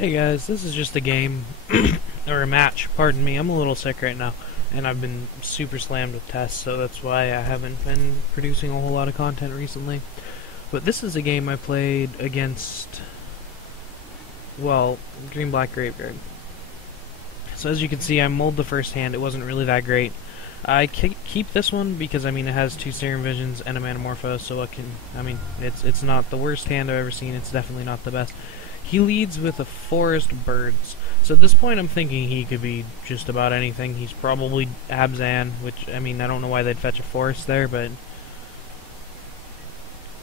Hey guys, this is just a game, or a match, pardon me. I'm a little sick right now, and I've been super slammed with tests, so that's why I haven't been producing a whole lot of content recently. But this is a game I played against, well, Green Black Graveyard. So as you can see, I mulled the first hand. It wasn't really that great. I keep this one because, I mean, it has 2 Serum Visions and a Manamorphose, so it's not the worst hand I've ever seen. It's definitely not the best. He leads with a Forest Birds. So at this point I'm thinking he could be just about anything. He's probably Abzan, which, I mean, I don't know why they'd fetch a forest there, but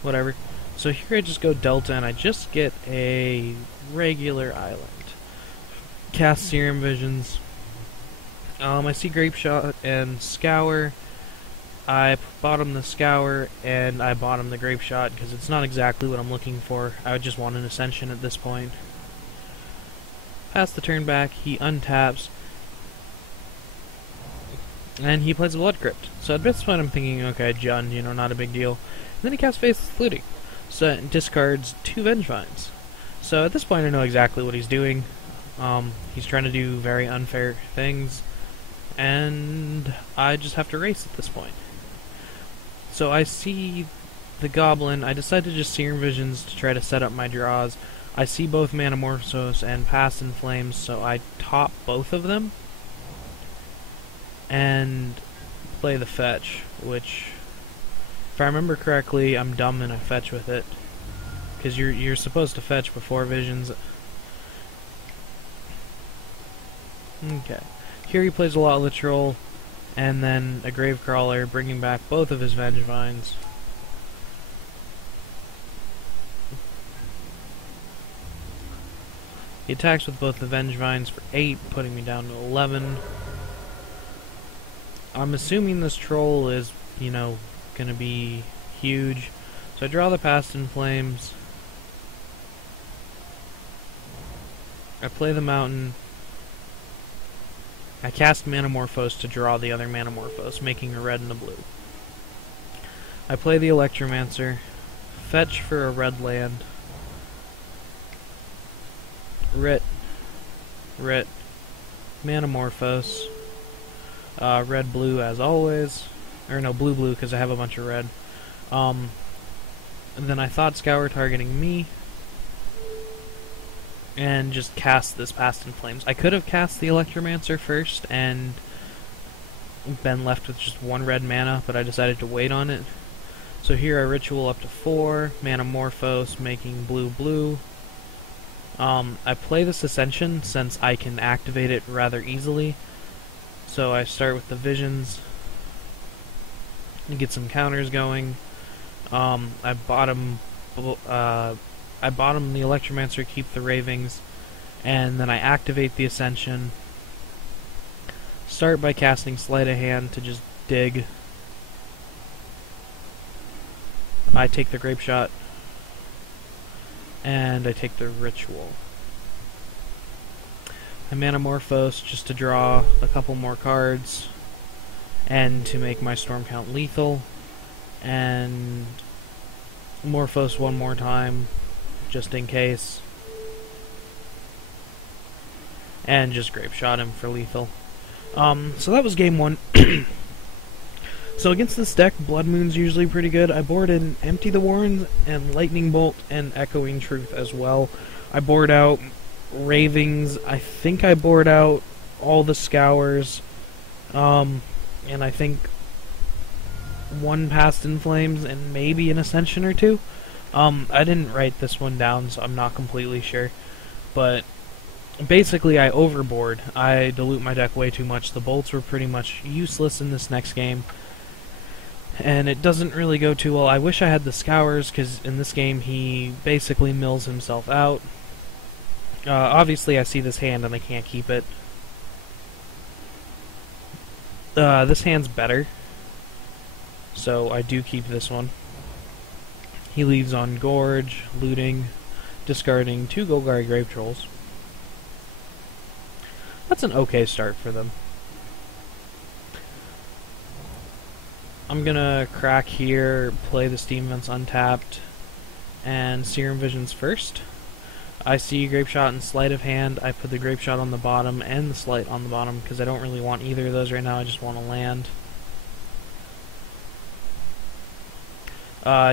whatever. So here I just go Delta and I just get a regular island. Cast Serum Visions. I see Grape Shot and Scour. I bottom the Scour and I bottom the Grape Shot because it's not exactly what I'm looking for. I would just want an Ascension at this point. Pass the turn back, he untaps, and he plays a Blood Crypt. So at this point I'm thinking, okay, Jund, you know, not a big deal. And then he casts Faithless Looting, so it discards 2 Vengevines. So at this point I know exactly what he's doing. He's trying to do very unfair things, and I just have to race at this point. So I see the Goblin. I decide to just Serum Visions to try to set up my draws. I see both Manamorphose and Past in Flames, so I top both of them and play the Fetch, which, if I remember correctly, I'm dumb and I fetch with it, because you're supposed to fetch before Visions. Okay. Here he plays a lot of Literal, and then a Gravecrawler, bringing back both of his Vengevines. He attacks with both the Vengevines for 8, putting me down to 11. I'm assuming this troll is, you know, gonna be huge. So I draw the Past in Flames. I play the Mountain. I cast Manamorphose to draw the other Manamorphose, making a red and a blue. I play the Electromancer, fetch for a red land, Rit, Manamorphose, red-blue as always, or no, blue-blue because I have a bunch of red. And then I thought Scour targeting me, and just cast this Past in Flames. I could have cast the Electromancer first and been left with just 1 red mana, but I decided to wait on it. So here I Ritual up to 4, Manamorphose, making blue-blue. I play this Ascension since I can activate it rather easily. So I start with the Visions and get some counters going. I bottom the Electromancer, keep the Ravings, and then I activate the Ascension. Start by casting Sleight of Hand to just dig. I take the Grape Shot, and I take the Ritual. I Manamorphose just to draw a couple more cards, and to make my Storm count lethal, and Morphose one more time, just in case, and just Grape Shot him for lethal. So that was game 1. So against this deck, Blood Moon's usually pretty good. I board in Empty the Warrens and Lightning Bolt and Echoing Truth as well. I board out Ravings. I think I board out all the Scours, and I think 1 Past in Flames and maybe an Ascension or 2. I didn't write this one down, so I'm not completely sure. But basically, I overboard. I dilute my deck way too much. The bolts were pretty much useless in this next game, and it doesn't really go too well. I wish I had the Scours, because in this game he basically mills himself out. Obviously, I see this hand and I can't keep it. This hand's better, so I do keep this one. He leaves on Gorge, looting, discarding 2 Golgari Grave Trolls. That's an okay start for them. I'm gonna crack here, play the Steam Vents untapped, and Serum Visions first. I see Grape Shot and Sleight of Hand. I put the Grape Shot on the bottom and the Sleight on the bottom because I don't really want either of those right now. I just want to land.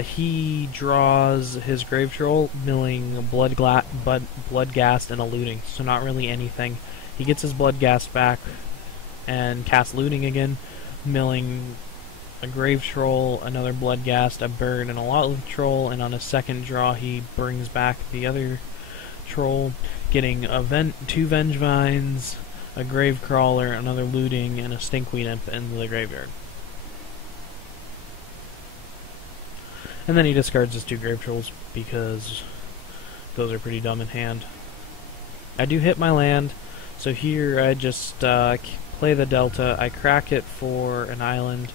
He draws his Grave Troll, milling Bloodghast and a Looting, so not really anything. He gets his Bloodghast back and casts Looting again, milling a Grave Troll, another Bloodghast, a Bird, and a Lotleth Troll, and on a second draw he brings back the other Troll, getting two Vengevines, a Gravecrawler, another Looting, and a Stinkweed Imp into the graveyard. And then he discards his two Grave Trolls because those are pretty dumb in hand. I do hit my land, so here I just play the Delta, I crack it for an island,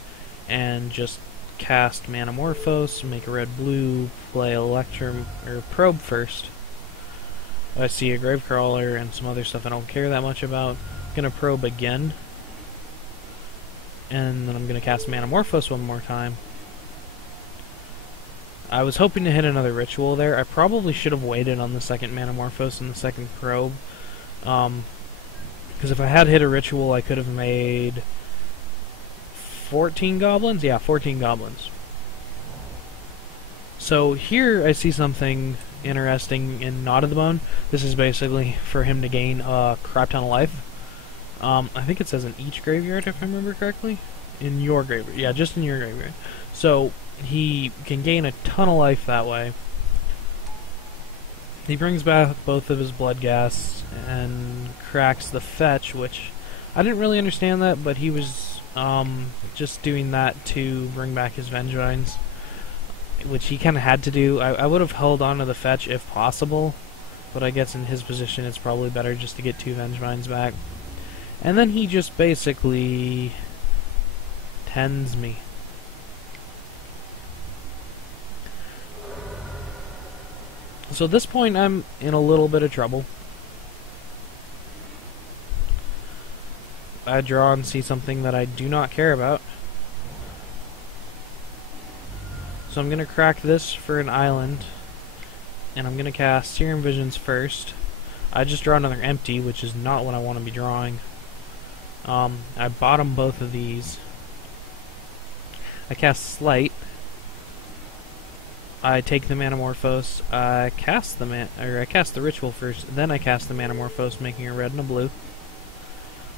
and just cast Manamorphose, make a red-blue, play Electrum, or Probe first. I see a Gravecrawler and some other stuff I don't care that much about. I'm gonna Probe again, and then I'm gonna cast Manamorphose one more time. I was hoping to hit another Ritual there. I probably should have waited on the second Manamorphose and the second Probe. Because if I had hit a Ritual, I could have made 14 Goblins? Yeah, 14 Goblins. So here I see something interesting in Knot of the Bone. This is basically for him to gain a crap ton of life. I think it says in each graveyard, if I remember correctly. In your graveyard. Yeah, just in your graveyard. So he can gain a ton of life that way. He brings back both of his Bloodghasts and cracks the Fetch, which I didn't really understand that, but he was just doing that to bring back his Vengevines, which he kind of had to do. I would have held on to the Fetch if possible, but I guess in his position it's probably better just to get two Vengevines back. And then he just basically tens me. So at this point I'm in a little bit of trouble. I draw and see something that I do not care about. So I'm going to crack this for an island, and I'm going to cast Serum Visions first. I just draw another empty, which is not what I want to be drawing. I bottom both of these. I cast Sleight. I take the Manamorphose. I cast the Ritual first, then I cast the Manamorphose, making a red and a blue.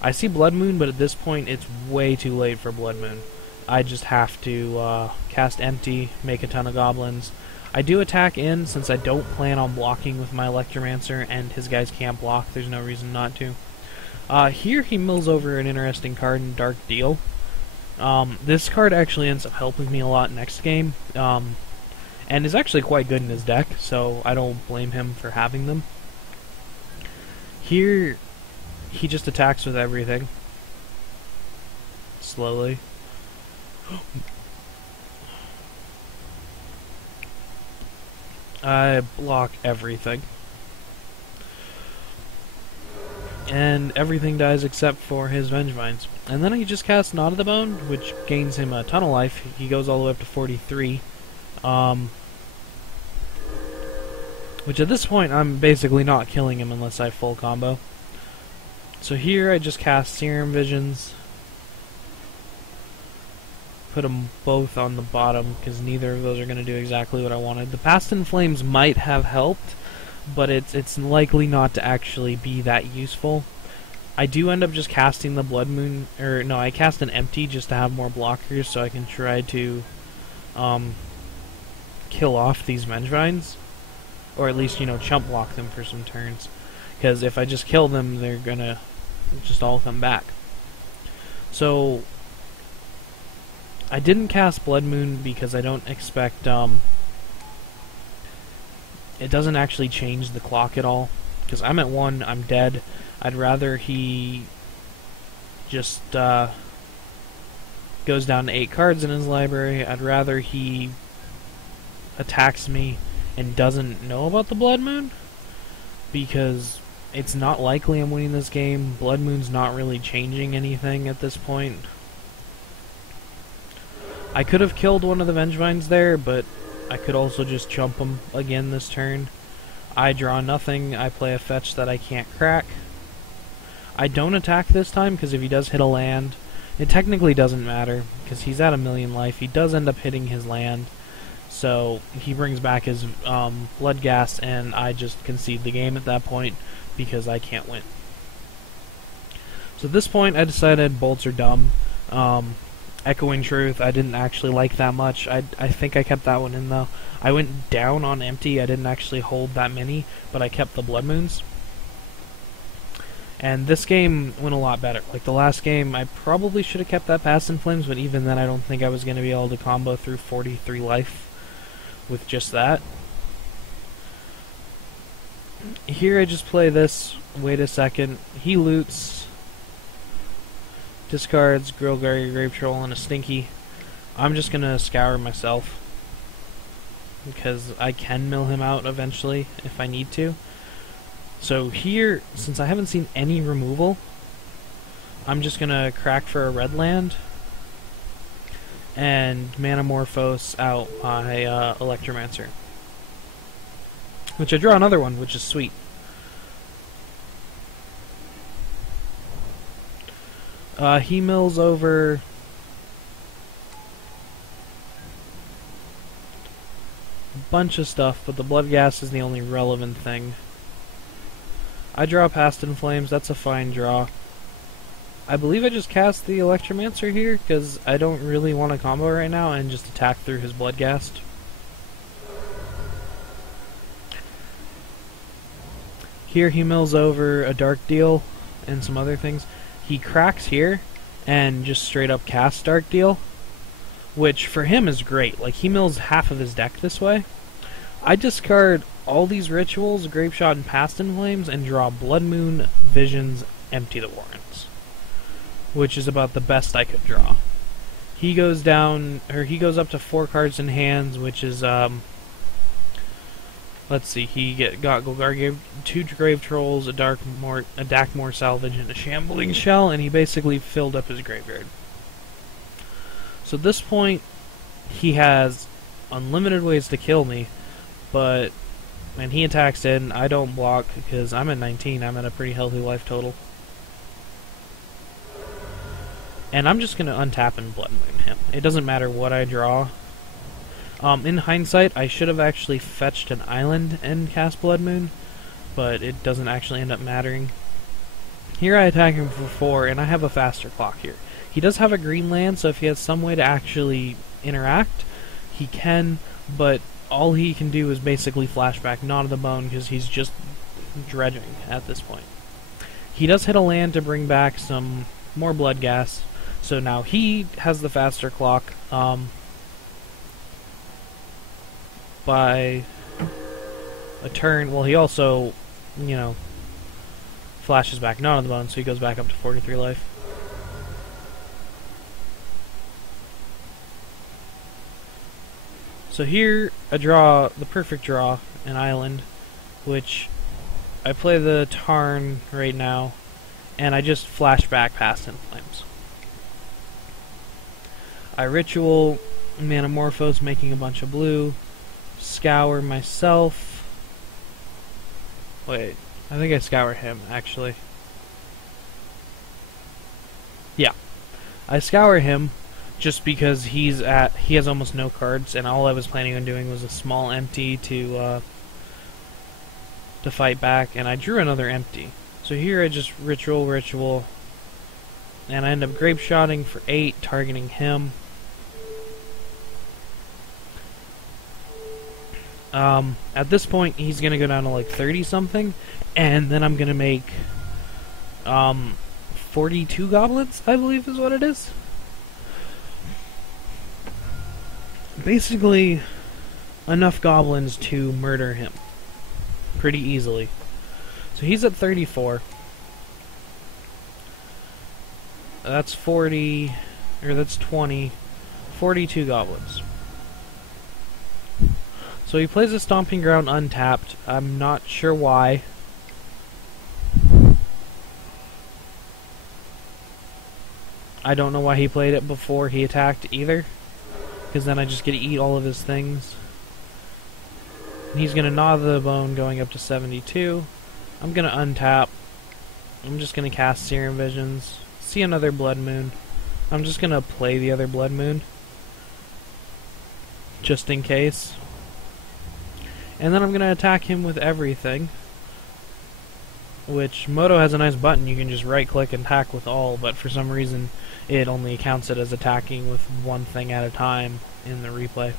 I see Blood Moon, but at this point it's way too late for Blood Moon. I just have to cast Empty, make a ton of Goblins. I do attack in, since I don't plan on blocking with my Electromancer, and his guys can't block, there's no reason not to. Here he mills over an interesting card in Dark Deal. This card actually ends up helping me a lot next game, and is actually quite good in his deck, so I don't blame him for having them. Here, he just attacks with everything. Slowly. I block everything. And everything dies except for his Vengevines. And then he just casts Knot of the Bone, which gains him a ton of life. He goes all the way up to 43. Which at this point, I'm basically not killing him unless I full combo. So here I just cast Serum Visions. Put them both on the bottom, because neither of those are going to do exactly what I wanted. The Past in Flames might have helped, but it's likely not to actually be that useful. I do end up just casting the Blood Moon, or no, I cast an Empty just to have more blockers, so I can try to kill off these Vengevines, or at least, you know, chump block them for some turns. Because if I just kill them, they're gonna just all come back. So I didn't cast Blood Moon because I don't expect, it doesn't actually change the clock at all. Because I'm at 1, I'm dead. I'd rather he just, goes down to 8 cards in his library. I'd rather he attacks me and doesn't know about the Blood Moon. Because it's not likely I'm winning this game. Blood Moon's not really changing anything at this point. I could have killed one of the Vengevines there, but I could also just chump him again this turn. I draw nothing, I play a fetch that I can't crack. I don't attack this time, because if he does hit a land, it technically doesn't matter, because he's at 1,000,000 life. He does end up hitting his land, so he brings back his blood gas, and I just concede the game at that point, because I can't win. So at this point, I decided bolts are dumb. Echoing Truth, I didn't actually like that much. I think I kept that one in, though. I went down on empty. I didn't actually hold that many, but I kept the Blood Moons. And this game went a lot better. Like the last game, I probably should have kept that Past in Flames, but even then I don't think I was going to be able to combo through 43 life with just that. Here I just play this, wait a second, he loots, discards Grillgarry, Grave Troll, and a Stinky. I'm just going to scour myself, because I can mill him out eventually if I need to. So here, since I haven't seen any removal, I'm just going to crack for a red land and Manamorphose out my Electromancer. Which I draw another one, which is sweet. He mills over a bunch of stuff, but the Blood Gas is the only relevant thing. I draw Past in Flames, that's a fine draw. I believe I just cast the Electromancer here, because I don't really want to combo right now, and just attack through his Bloodghast. Here he mills over a Dark Deal, and some other things. He cracks here, and just straight up casts Dark Deal, which for him is great. Like, he mills half of his deck this way. I discard all these rituals, Grapeshot and Past in Flames, and draw Blood Moon, Visions, Empty the Warrens, which is about the best I could draw. He goes down, or he goes up to 4 cards in hands, which is let's see, he got Golgar, 2 Grave Trolls, a Dakmor Salvage, and a Shambling Shell, and he basically filled up his graveyard. So at this point, he has unlimited ways to kill me, but when he attacks in, I don't block because I'm at 19. I'm at a pretty healthy life total. And I'm just going to untap and Blood Moon him. It doesn't matter what I draw. In hindsight, I should have actually fetched an island and cast Blood Moon, but it doesn't actually end up mattering. Here I attack him for 4, and I have a faster clock here. He does have a green land, so if he has some way to actually interact, he can, but all he can do is basically flashback Gnaw to the Bone, because he's just dredging at this point. He does hit a land to bring back some more Blood Gas, so now he has the faster clock. By a turn, well, he also, you know, flashes back Gnaw to the Bone, so he goes back up to 43 life. So here, I draw the perfect draw, an island, which I play the Tarn right now, and I just flash back Past in Flames. I ritual Manamorphose, making a bunch of blue, scour myself. Wait, I think I scour him, actually. Yeah, I scour him just because he has almost no cards, and all I was planning on doing was a small empty to fight back, and I drew another empty. So here I just ritual, and I end up Grapeshotting for 8, targeting him. At this point, he's gonna go down to like 30 something, and then I'm gonna make 42 goblins, I believe is what it is. Basically, enough goblins to murder him pretty easily. So he's at 34. That's 40, or that's 20, 42 goblins. So he plays a Stomping Ground untapped. I'm not sure why. I don't know why he played it before he attacked either, because then I just get to eat all of his things. He's gonna gnaw the bone going up to 72. I'm gonna untap. I'm just gonna cast Serum Visions. See another Blood Moon. I'm just gonna play the other Blood Moon, just in case. And then I'm gonna attack him with everything. Which, Moto has a nice button, you can just right click and attack with all, but for some reason it only counts it as attacking with one thing at a time in the replay.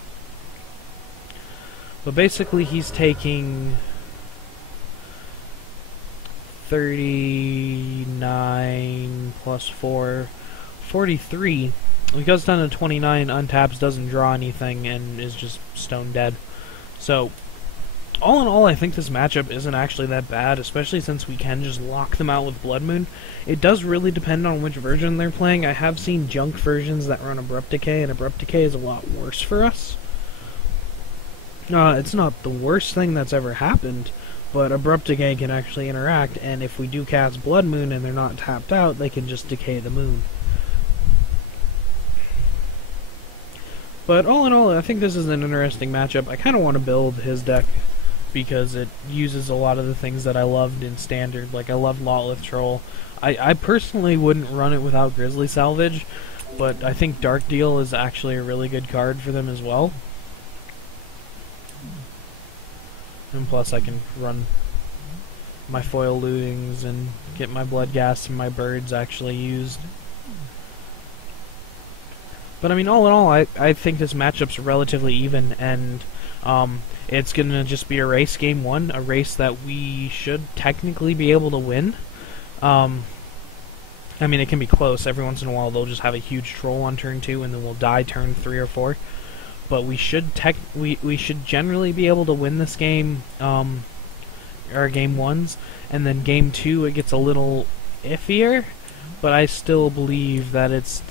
But basically he's taking 39 plus 4, 43. He goes down to 29, untaps, doesn't draw anything, and is just stone dead. So, all in all, I think this matchup isn't actually that bad, especially since we can just lock them out with Blood Moon. It does really depend on which version they're playing. I have seen junk versions that run Abrupt Decay, and Abrupt Decay is a lot worse for us. It's not the worst thing that's ever happened, but Abrupt Decay can actually interact, and if we do cast Blood Moon and they're not tapped out, they can just decay the moon. But all in all, I think this is an interesting matchup. I kind of want to build his deck, because it uses a lot of the things that I loved in Standard. Like, I love Lotleth Troll. I personally wouldn't run it without Grizzly Salvage, but I think Dark Deal is actually a really good card for them as well. And plus I can run my foil lootings and get my blood gas and my birds actually used. But I mean, all in all, I think this matchup's relatively even, and it's gonna just be a race game one, a race that we should technically be able to win. I mean, it can be close. Every once in a while, they'll just have a huge troll on turn 2, and then we'll die turn 3 or 4. But we should we should generally be able to win this game, our game 1s, and then game 2 it gets a little iffier. But I still believe that it's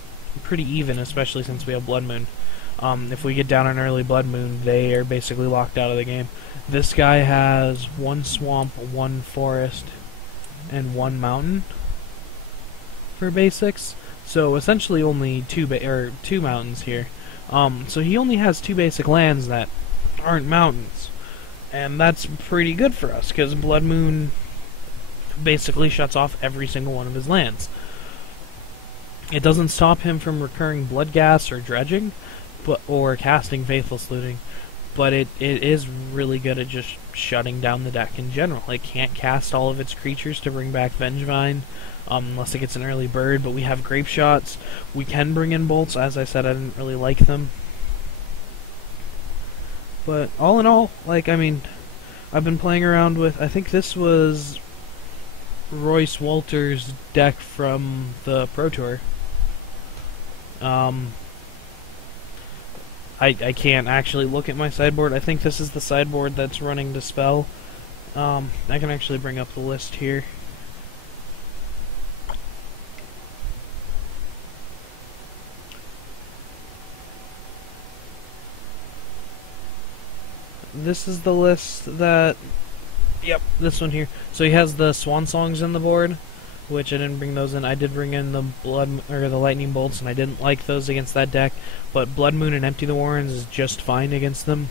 pretty even, especially since we have Blood Moon. If we get down an early Blood Moon, they are basically locked out of the game. This guy has 1 swamp, 1 forest, and 1 mountain for basics. So essentially only two mountains here. So he only has 2 basic lands that aren't mountains. And that's pretty good for us, because Blood Moon basically shuts off every single one of his lands. It doesn't stop him from recurring Blood Gas or dredging, or casting Faithless Looting, but it is really good at just shutting down the deck in general. It can't cast all of its creatures to bring back Vengevine, unless it gets an early bird, but we have Grape Shots. We can bring in Bolts. As I said, I didn't really like them. But all in all, like, I mean, I've been playing around with, I think this was Royce Walter's deck from the Pro Tour. I can't actually look at my sideboard. I think this is the sideboard that's running Dispel. I can actually bring up the list here. This is the list that... Yep, this one here. So he has the Swan Songs in the board, which I didn't bring those in. I did bring in the the Lightning Bolts, and I didn't like those against that deck. But Blood Moon and Empty the Warrens is just fine against them.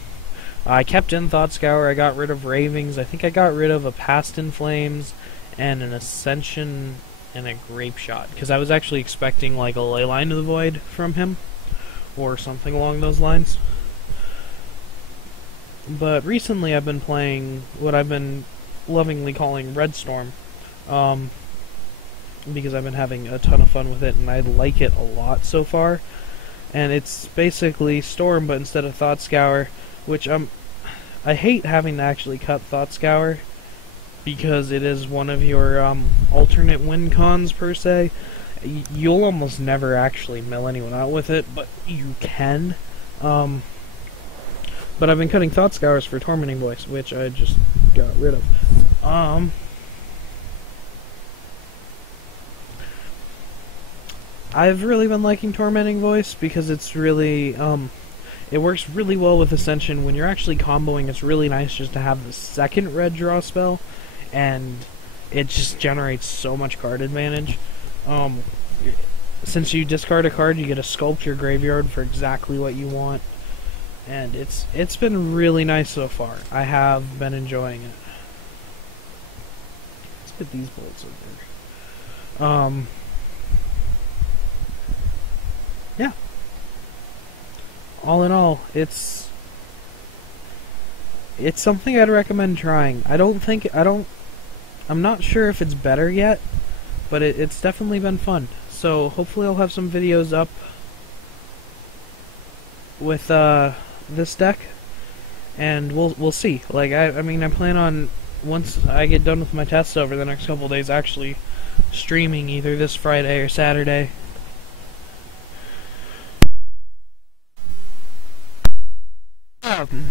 I kept in Thought Scour. I got rid of Ravings. I think I got rid of a Past in Flames and an Ascension and a Grape Shot, because I was actually expecting like a Leyline of the Void from him or something along those lines. But recently I've been playing what I've been lovingly calling Red Storm, because I've been having a ton of fun with it, and I like it a lot so far. And it's basically Storm, but instead of Thought Scour, which I hate having to actually cut Thought Scour, because it is one of your alternate win cons per se. You'll almost never actually mill anyone out with it, but you can. But I've been cutting Thought Scours for Tormenting Voice, which I just got rid of. I've really been liking Tormenting Voice because it's really, it works really well with Ascension. When you're actually comboing, it's really nice just to have the second red draw spell, and it just generates so much card advantage. Since you discard a card, you get to sculpt your graveyard for exactly what you want. and it's been really nice so far. I have been enjoying it. Let's get these bolts over. Yeah. All in all, it's something I'd recommend trying. I'm not sure if it's better yet, but it's definitely been fun. So hopefully I'll have some videos up with this deck, and we'll see. Like I mean, I plan on, once I get done with my tests over the next couple of days, actually streaming either this Friday or Saturday.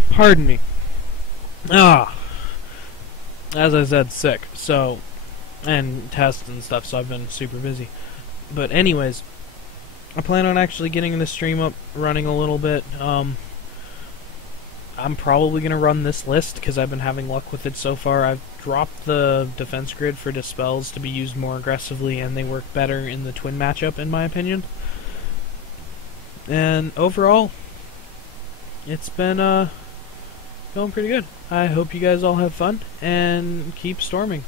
Pardon me. As I said, sick. So, and tests and stuff, so I've been super busy. But anyways, I plan on actually getting the stream up, running a little bit. I'm probably going to run this list, because I've been having luck with it so far. I've dropped the defense grid for dispels to be used more aggressively, and they work better in the twin matchup, in my opinion. And overall, it's been going pretty good. I hope you guys all have fun, and keep storming.